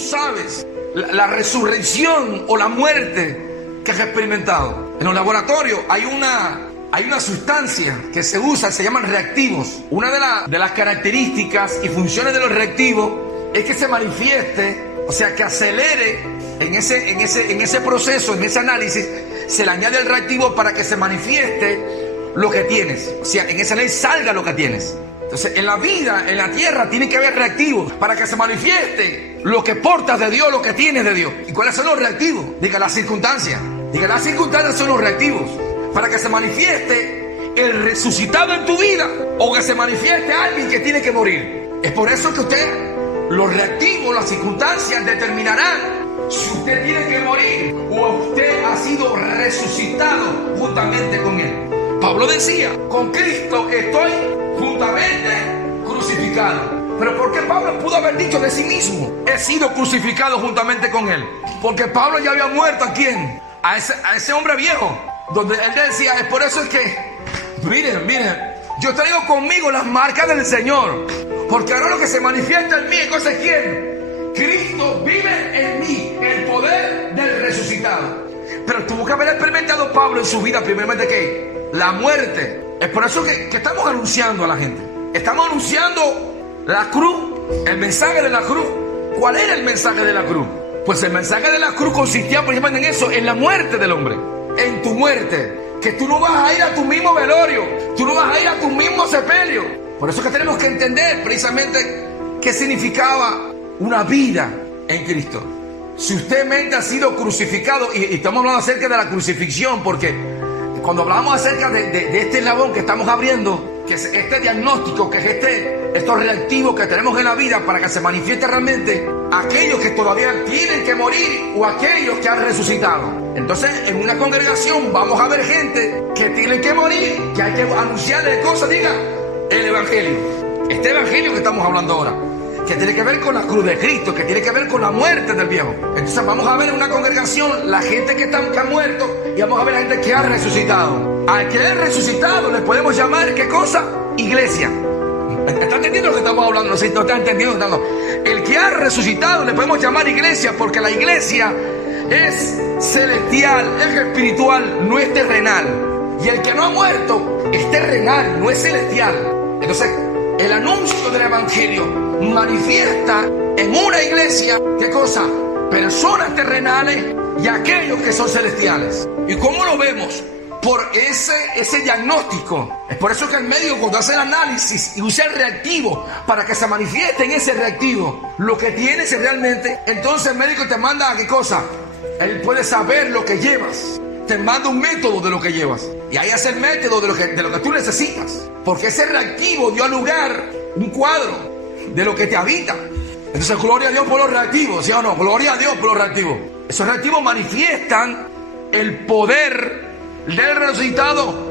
sabes la resurrección o la muerte que has experimentado. En los laboratorios hay una sustancia que se usa, se llaman reactivos. Una de las características y funciones de los reactivos es que se manifieste, o sea, que acelere en ese proceso, en ese análisis, se le añade el reactivo para que se manifieste lo que tienes. O sea, en ese análisis salga lo que tienes. Entonces, en la vida, en la tierra, tiene que haber reactivos para que se manifieste lo que portas de Dios, lo que tienes de Dios. ¿Y cuáles son los reactivos? Diga, las circunstancias. Diga, las circunstancias son los reactivos para que se manifieste el resucitado en tu vida o que se manifieste alguien que tiene que morir. Es por eso que los reactivos, las circunstancias determinarán si usted tiene que morir o usted ha sido resucitado juntamente con Él. Pablo decía, con Cristo estoy juntamente crucificado. Pero ¿por qué Pablo pudo haber dicho de sí mismo, he sido crucificado juntamente con Él? Porque Pablo ya había muerto. ¿A quién? A ese hombre viejo, donde él decía, es por eso es que, miren, yo traigo conmigo las marcas del Señor, porque ahora lo que se manifiesta en mí, entonces ¿quién? Cristo vive en mí, el poder del resucitado. Pero tuvo que haber experimentado Pablo en su vida, primeramente, ¿qué? La muerte. Es por eso que estamos anunciando a la gente. Estamos anunciando la cruz, el mensaje de la cruz. ¿Cuál era el mensaje de la cruz? Pues el mensaje de la cruz consistía precisamente en eso, en la muerte del hombre, en tu muerte. Que tú no vas a ir a tu mismo velorio, tú no vas a ir a tu mismo sepelio. Por eso que tenemos que entender precisamente qué significaba una vida en Cristo. Si usted mente ha sido crucificado, y estamos hablando acerca de la crucifixión, porque cuando hablamos acerca de este eslabón que estamos abriendo, que es este diagnóstico, que es estos reactivos que tenemos en la vida para que se manifieste realmente aquellos que todavía tienen que morir o aquellos que han resucitado. Entonces, en una congregación vamos a ver gente que tiene que morir, que hay que anunciarle cosas, diga, el evangelio. Este evangelio que estamos hablando ahora, que tiene que ver con la cruz de Cristo, que tiene que ver con la muerte del viejo. Entonces vamos a ver en una congregación la gente que ha muerto y vamos a ver la gente que ha resucitado. Al que ha resucitado le podemos llamar, ¿qué cosa? Iglesia. ¿Está entendiendo lo que estamos hablando? No sé si no está entendiendo. El que ha resucitado le podemos llamar iglesia, porque la iglesia es celestial, es espiritual, no es terrenal. Y el que no ha muerto es terrenal, no es celestial. Entonces, el anuncio del evangelio manifiesta en una iglesia, ¿qué cosa? Personas terrenales y aquellos que son celestiales. ¿Y cómo lo vemos? Por ese diagnóstico. Es por eso que el médico, cuando hace el análisis y usa el reactivo para que se manifieste en ese reactivo lo que tienes realmente, entonces el médico te manda a qué cosa. Él puede saber lo que llevas, te manda un método de lo que llevas, y ahí hace el método de lo que tú necesitas, porque ese reactivo dio lugar un cuadro de lo que te habita. Entonces, gloria a Dios por los reactivos, ¿sí o no? Gloria a Dios por los reactivos. Esos reactivos manifiestan el poder del resucitado,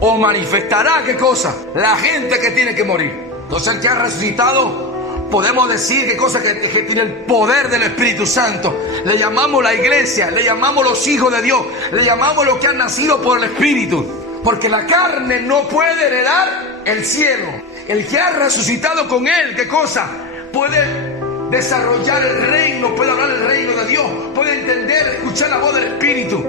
o manifestará, ¿qué cosa? La gente que tiene que morir. Entonces, el que ha resucitado, podemos decir, ¿qué cosa? Que tiene el poder del Espíritu Santo. Le llamamos la iglesia, le llamamos los hijos de Dios, le llamamos los que han nacido por el Espíritu, porque la carne no puede heredar el cielo. El que ha resucitado con Él, ¿qué cosa? Puede desarrollar el reino, puede hablar el reino de Dios, puede entender, escuchar la voz del Espíritu,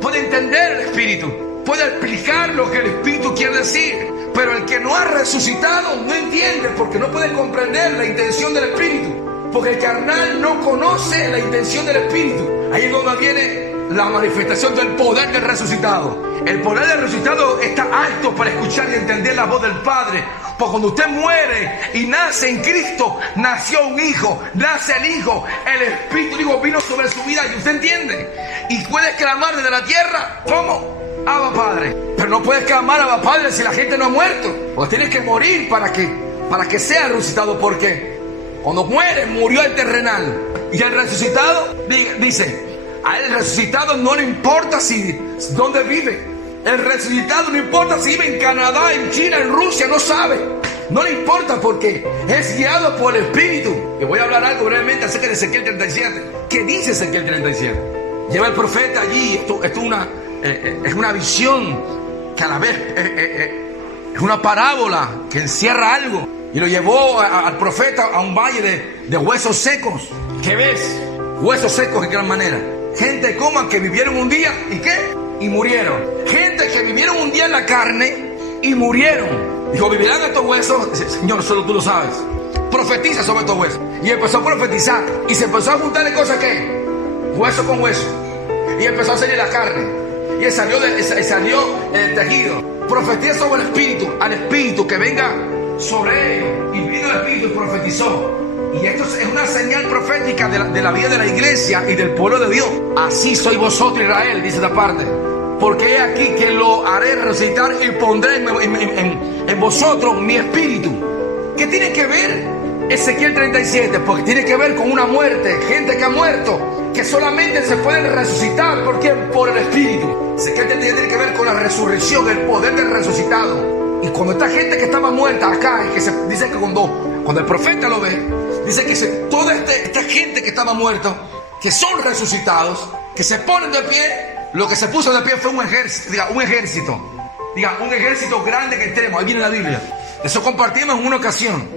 puede entender el Espíritu, puede explicar lo que el Espíritu quiere decir. Pero el que no ha resucitado no entiende, porque no puede comprender la intención del Espíritu, porque el carnal no conoce la intención del Espíritu. Ahí es donde viene la manifestación del poder del resucitado. El poder del resucitado está alto para escuchar y entender la voz del Padre. Porque cuando usted muere y nace en Cristo, nació un hijo, nace el Hijo, el Espíritu digo, vino sobre su vida, y usted entiende. Y puede clamar desde la tierra, ¿cómo? Abba Padre. Pero no puedes clamar Abba Padre si la gente no ha muerto. Porque tienes que morir para que sea resucitado. Porque cuando muere, murió el terrenal. Y el resucitado, dice, a el resucitado no le importa dónde vive. El resucitado no importa si vive en Canadá, en China, en Rusia, no sabe. No le importa, porque es guiado por el Espíritu. Y voy a hablar algo brevemente acerca de Ezequiel 37. ¿Qué dice Ezequiel 37? Lleva el profeta allí. Esto es una visión que a la vez es una parábola que encierra algo. Y lo llevó al profeta a un valle de huesos secos. ¿Qué ves? Huesos secos en gran manera. Gente coma que vivieron un día, ¿y qué? Y murieron. Gente que vivieron un día en la carne y murieron. Dijo, ¿vivirán estos huesos? Señor, solo tú lo sabes. Profetiza sobre estos huesos. Y empezó a profetizar. Y se empezó a juntarle cosas, ¿qué? Hueso con hueso. Y empezó a salir la carne. Y salió el tejido. Profetiza sobre el espíritu. Al espíritu que venga sobre ellos. Y vino el espíritu y profetizó. Y esto es una señal profética de la vida de la iglesia y del pueblo de Dios. Así sois vosotros, Israel, dice esta parte. Porque he aquí que lo haré resucitar y pondré en vosotros mi espíritu. ¿Qué tiene que ver Ezequiel 37? Porque tiene que ver con una muerte. Gente que ha muerto, que solamente se pueden resucitar. ¿Por qué? Por el espíritu. Ezequiel 37 tiene que ver con la resurrección, el poder del resucitado. Y cuando esta gente que estaba muerta acá, y que se dice que cuando el profeta lo ve, dice que toda esta gente que estaba muerta, que son resucitados, que se ponen de pie. Lo que se puso de pie fue un ejército, un ejército grande en extremo. Ahí viene la Biblia. Eso compartimos en una ocasión.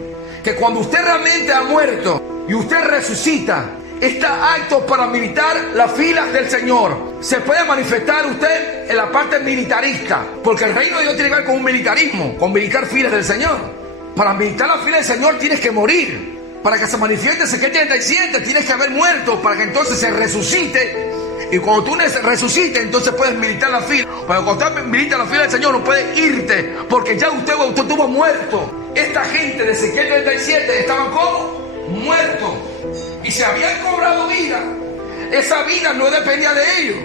Que cuando usted realmente ha muerto y usted resucita, está apto para militar las filas del Señor. Se puede manifestar usted en la parte militarista, porque el reino de Dios tiene que ver con un militarismo, con militar filas del Señor. Para militar las filas del Señor tienes que morir. Para que se manifieste Ezequiel 37 tienes que haber muerto, para que entonces se resucite. Y cuando tú resucites, entonces puedes militar la fila. Pero cuando usted milita la fila del Señor, no puedes irte, porque ya usted estuvo muerto. Esta gente de Ezequiel 37 estaban como muertos y se habían cobrado vida. Esa vida no dependía de ellos.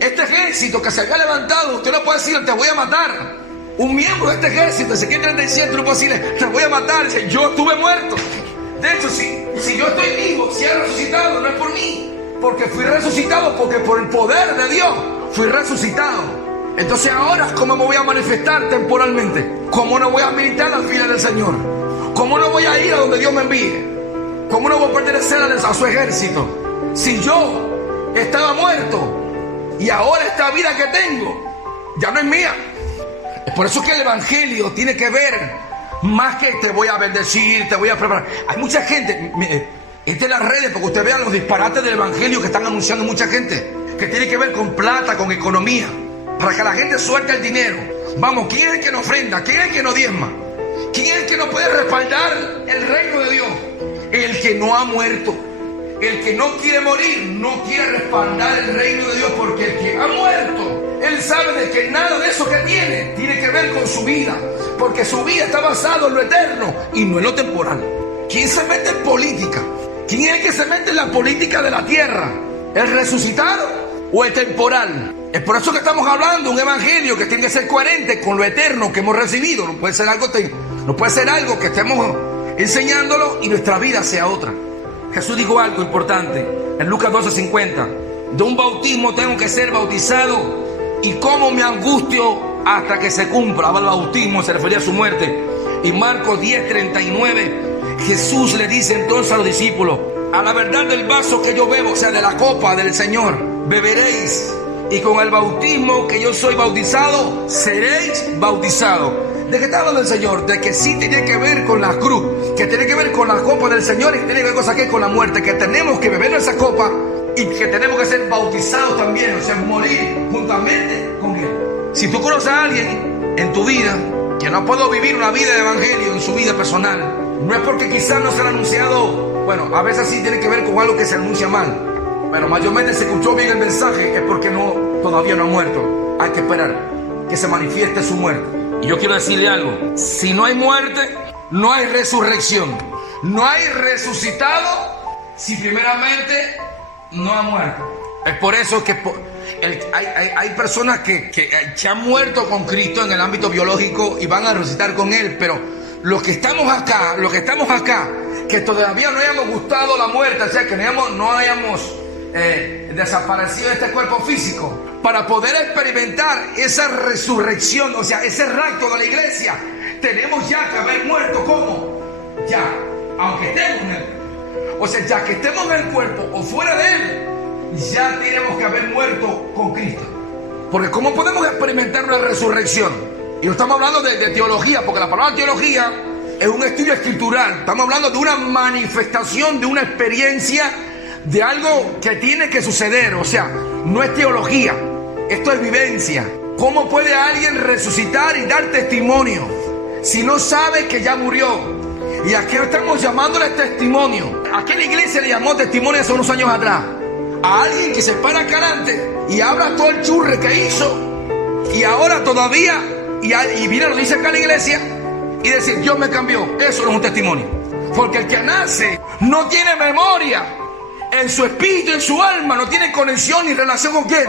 Este ejército que se había levantado, usted no puede decirle, te voy a matar. Un miembro de este ejército, Ezequiel 37, no puede decirle, te voy a matar. Dice, yo estuve muerto. De hecho, si yo estoy vivo, si he resucitado, no es por mí. Porque fui resucitado, porque por el poder de Dios fui resucitado. Entonces ahora, ¿cómo me voy a manifestar temporalmente? ¿Cómo no voy a militar las filas del Señor? ¿Cómo no voy a ir a donde Dios me envíe? ¿Cómo no voy a pertenecer a su ejército? Si yo estaba muerto y ahora esta vida que tengo ya no es mía. Es por eso que el evangelio tiene que ver más que te voy a bendecir, te voy a preparar. Hay mucha gente, entre las redes, porque usted vea los disparates del evangelio que están anunciando mucha gente, que tiene que ver con plata, con economía, para que la gente suelte el dinero. Vamos, ¿quién es el que no ofrenda? ¿Quién es el que no diezma? ¿Quién es el que no puede respaldar el reino de Dios? El que no ha muerto. El que no quiere morir no quiere respaldar el reino de Dios, porque el que ha muerto, él sabe de que nada de eso que tiene que ver con su vida, porque su vida está basada en lo eterno y no en lo temporal. ¿Quién se mete en política? ¿Quién es el que se mete en la política de la tierra? ¿El resucitado o el temporal? Es por eso que estamos hablando de un evangelio que tiene que ser coherente con lo eterno que hemos recibido. No puede ser algo que estemos enseñándolo y nuestra vida sea otra. Jesús dijo algo importante en Lucas 12:50. De un bautismo tengo que ser bautizado, y cómo me angustio hasta que se cumpla. El bautismo se refería a su muerte. Y Marcos 10:39, Jesús le dice entonces a los discípulos, a la verdad del vaso que yo bebo, o sea, de la copa del Señor, beberéis, y con el bautismo que yo soy bautizado, seréis bautizados. ¿De qué está hablando el Señor? De que sí tiene que ver con la cruz, que tiene que ver con la copa del Señor, y tiene que ver con, con la muerte, que tenemos que beber esa copa y que tenemos que ser bautizados también, o sea, morir juntamente con Él. Si tú conoces a alguien en tu vida que no ha podido vivir una vida de evangelio en su vida personal, no es porque quizás no se ha anunciado, bueno, a veces sí tiene que ver con algo que se anuncia mal, pero mayormente se escuchó bien el mensaje, es porque todavía no ha muerto. Hay que esperar que se manifieste su muerte. Y yo quiero decirle algo, si no hay muerte, no hay resurrección. No hay resucitado si primeramente no ha muerto. Es por eso que hay personas que han muerto con Cristo en el ámbito biológico y van a resucitar con Él, pero los que estamos acá, que todavía no hayamos gustado la muerte, o sea, que no hayamos desaparecido de este cuerpo físico, para poder experimentar esa resurrección, o sea, ese rapto de la iglesia, tenemos ya que haber muerto. ¿Cómo? Ya, aunque estemos en él. O sea, ya que estemos en el cuerpo o fuera de él, ya tenemos que haber muerto con Cristo. Porque ¿cómo podemos experimentar una resurrección? Y no estamos hablando de teología, porque la palabra teología es un estudio escritural. Estamos hablando de una manifestación, de una experiencia de algo que tiene que suceder. O sea, no es teología, esto es vivencia. ¿Cómo puede alguien resucitar y dar testimonio si no sabe que ya murió? Y aquí estamos llamándole testimonio. ¿A qué la iglesia le llamó testimonio hace unos años atrás? A alguien que se para acá adelante y habla todo el churre que hizo, y ahora todavía, y mira, lo dice acá la iglesia, y decir, Dios me cambió. Eso no es un testimonio. Porque el que nace no tiene memoria en su espíritu, en su alma, no tiene conexión ni relación con quién,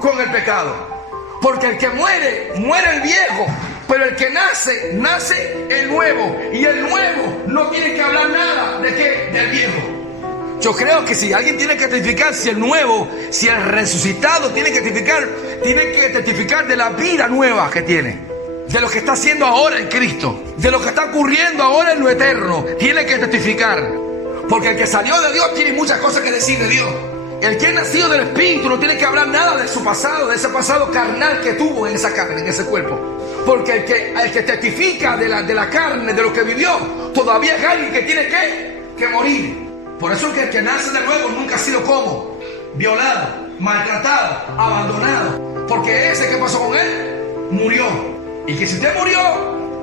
con el pecado. Porque el que muere, muere el viejo. Pero el que nace, nace el nuevo. Y el nuevo no tiene que hablar nada de qué, del viejo. Yo creo que si alguien tiene que testificar, si el nuevo, si el resucitado tiene que testificar de la vida nueva que tiene, de lo que está haciendo ahora en Cristo, de lo que está ocurriendo ahora en lo eterno, tiene que testificar. Porque el que salió de Dios tiene muchas cosas que decir de Dios. El que es nacido del Espíritu no tiene que hablar nada de su pasado, de ese pasado carnal que tuvo en esa carne, en ese cuerpo. Porque el que testifica de la carne, de lo que vivió, todavía es alguien que tiene que morir. Por eso es que el que nace de nuevo nunca ha sido como violado, maltratado, abandonado. Porque ese que pasó con él, murió. Y que si usted murió,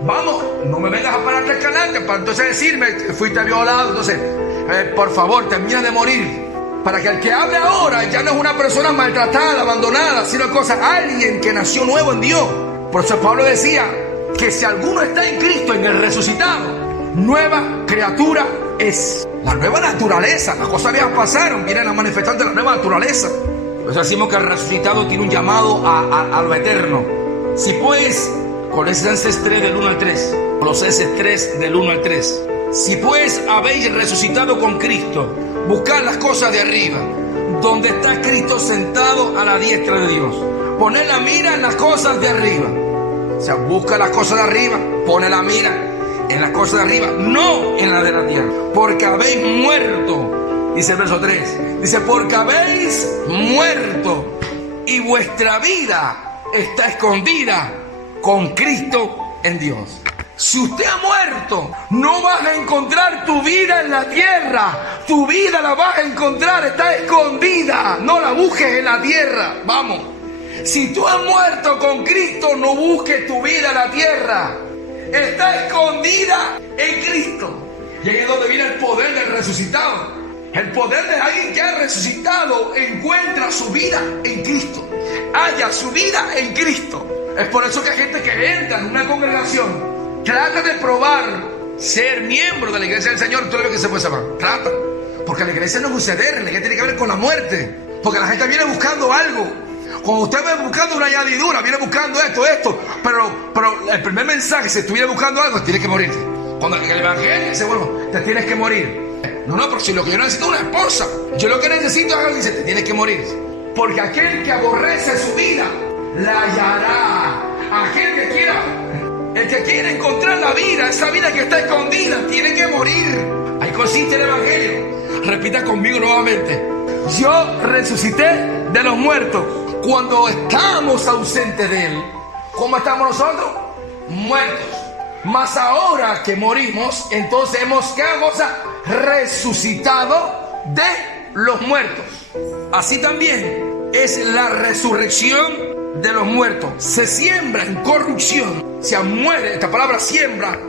vamos, no me vengas a pararte el canal para entonces decirme que fuiste violado. Entonces, por favor, termina de morir. Para que el que hable ahora ya no es una persona maltratada, abandonada, sino alguien que nació nuevo en Dios. Por eso Pablo decía que si alguno está en Cristo, en el resucitado, nueva criatura es. La nueva naturaleza, las cosas viejas pasaron, vienen a manifestar de la nueva naturaleza. Por eso decimos que el resucitado tiene un llamado a lo eterno. Si pues, Colosenses 3 del 1 al 3, Colosenses 3 del 1 al 3. Si pues habéis resucitado con Cristo, buscad las cosas de arriba, donde está Cristo sentado a la diestra de Dios. Poned la mira en las cosas de arriba. O sea, busca las cosas de arriba, pone la mira en las cosas de arriba, no en la de la tierra. Porque habéis muerto, dice el verso 3. Dice, porque habéis muerto y vuestra vida está escondida con Cristo en Dios. Si usted ha muerto, no vas a encontrar tu vida en la tierra. Tu vida la vas a encontrar, está escondida. No la busques en la tierra. Vamos. Si tú has muerto con Cristo, no busques tu vida en la tierra. Está escondida en Cristo. Y ahí es donde viene el poder del resucitado. El poder de alguien que ha resucitado encuentra su vida en Cristo. Halla su vida en Cristo. Es por eso que hay gente que entra en una congregación, trata de probar ser miembro de la iglesia del Señor. Tú le ves que se puede salvar. Trata. Porque la iglesia no es un ceder, la iglesia tiene que ver con la muerte. Porque la gente viene buscando algo. Cuando usted viene buscando una añadidura, viene buscando esto. Pero el primer mensaje, si estuviera buscando algo, tienes que morirte. Cuando el evangelio dice, bueno, te tienes que morir. No, pero si lo que yo necesito es una esposa, yo lo que necesito es algo, dice, te tienes que morir. Porque aquel que aborrece su vida, la hallará. Aquel que quiera, el que quiere encontrar la vida, esa vida que está escondida, tiene que morir. Ahí consiste el evangelio. Repita conmigo nuevamente. Yo resucité de los muertos. Cuando estamos ausentes de Él, ¿cómo estamos nosotros? Muertos. Mas ahora que morimos, entonces hemos resucitado de los muertos. Así también es la resurrección de los muertos. Se siembra en corrupción. Se muere. Esta palabra siembra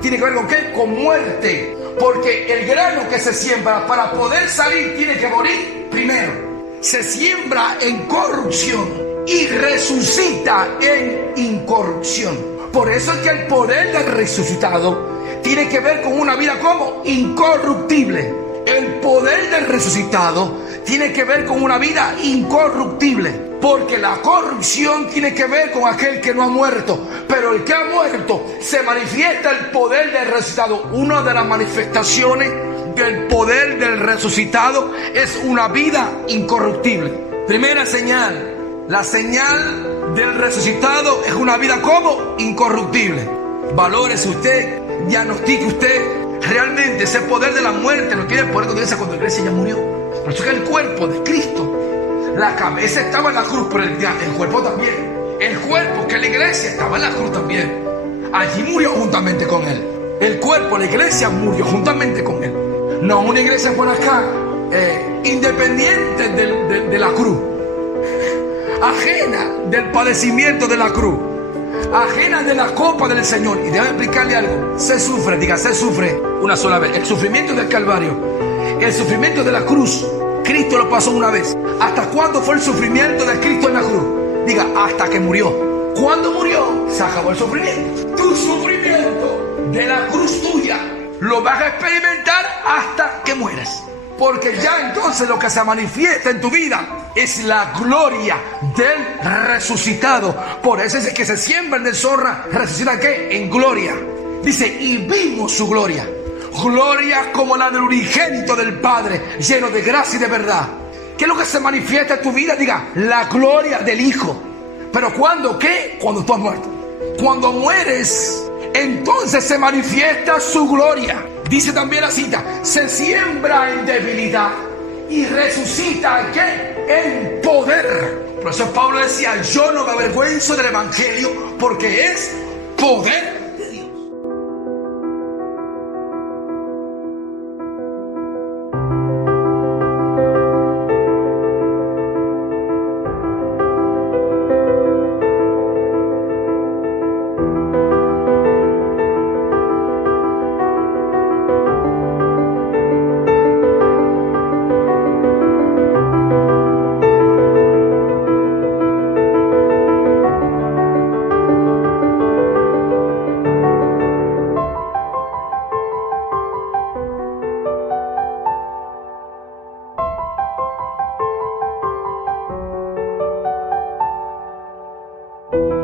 tiene que ver con ¿qué? Con muerte. Porque el grano que se siembra para poder salir tiene que morir primero. Se siembra en corrupción y resucita en incorrupción. Por eso es que el poder del resucitado tiene que ver con una vida como incorruptible. El poder del resucitado tiene que ver con una vida incorruptible. Porque la corrupción tiene que ver con aquel que no ha muerto. Pero el que ha muerto, se manifiesta el poder del resucitado. Una de las manifestaciones del poder del resucitado es una vida incorruptible. Primera señal. La señal del resucitado es una vida como incorruptible. Valórese usted, diagnostique usted. Realmente ese poder de la muerte no tiene poder cuando la iglesia ya murió. Por eso que el cuerpo de Cristo, la cabeza estaba en la cruz, pero el cuerpo también. El cuerpo, que la iglesia, estaba en la cruz también. Allí murió juntamente con Él. El cuerpo, la iglesia, murió juntamente con Él. No una iglesia por acá, independiente de la cruz, ajena del padecimiento de la cruz, ajena de la copa del Señor. Y déjame explicarle algo. Se sufre, diga, se sufre una sola vez. El sufrimiento del Calvario, el sufrimiento de la cruz, Cristo lo pasó una vez. ¿Hasta cuándo fue el sufrimiento de Cristo en la cruz? Diga, hasta que murió. Cuando murió, se acabó el sufrimiento. Tu sufrimiento de la cruz tuya lo vas a experimentar hasta que mueras. Porque ya entonces lo que se manifiesta en tu vida es la gloria del resucitado. Por eso es que se siembra en deshonra, resucita ¿qué? En gloria. Dice, y vimos su gloria. Gloria como la del unigénito del Padre, lleno de gracia y de verdad. ¿Qué es lo que se manifiesta en tu vida? Diga, la gloria del Hijo. ¿Pero cuándo qué? Cuando tú has muerto. Cuando mueres, entonces se manifiesta su gloria. Dice también la cita, se siembra en debilidad y resucita ¿qué? En poder. Por eso Pablo decía, yo no me avergüenzo del Evangelio porque es poder. Thank you.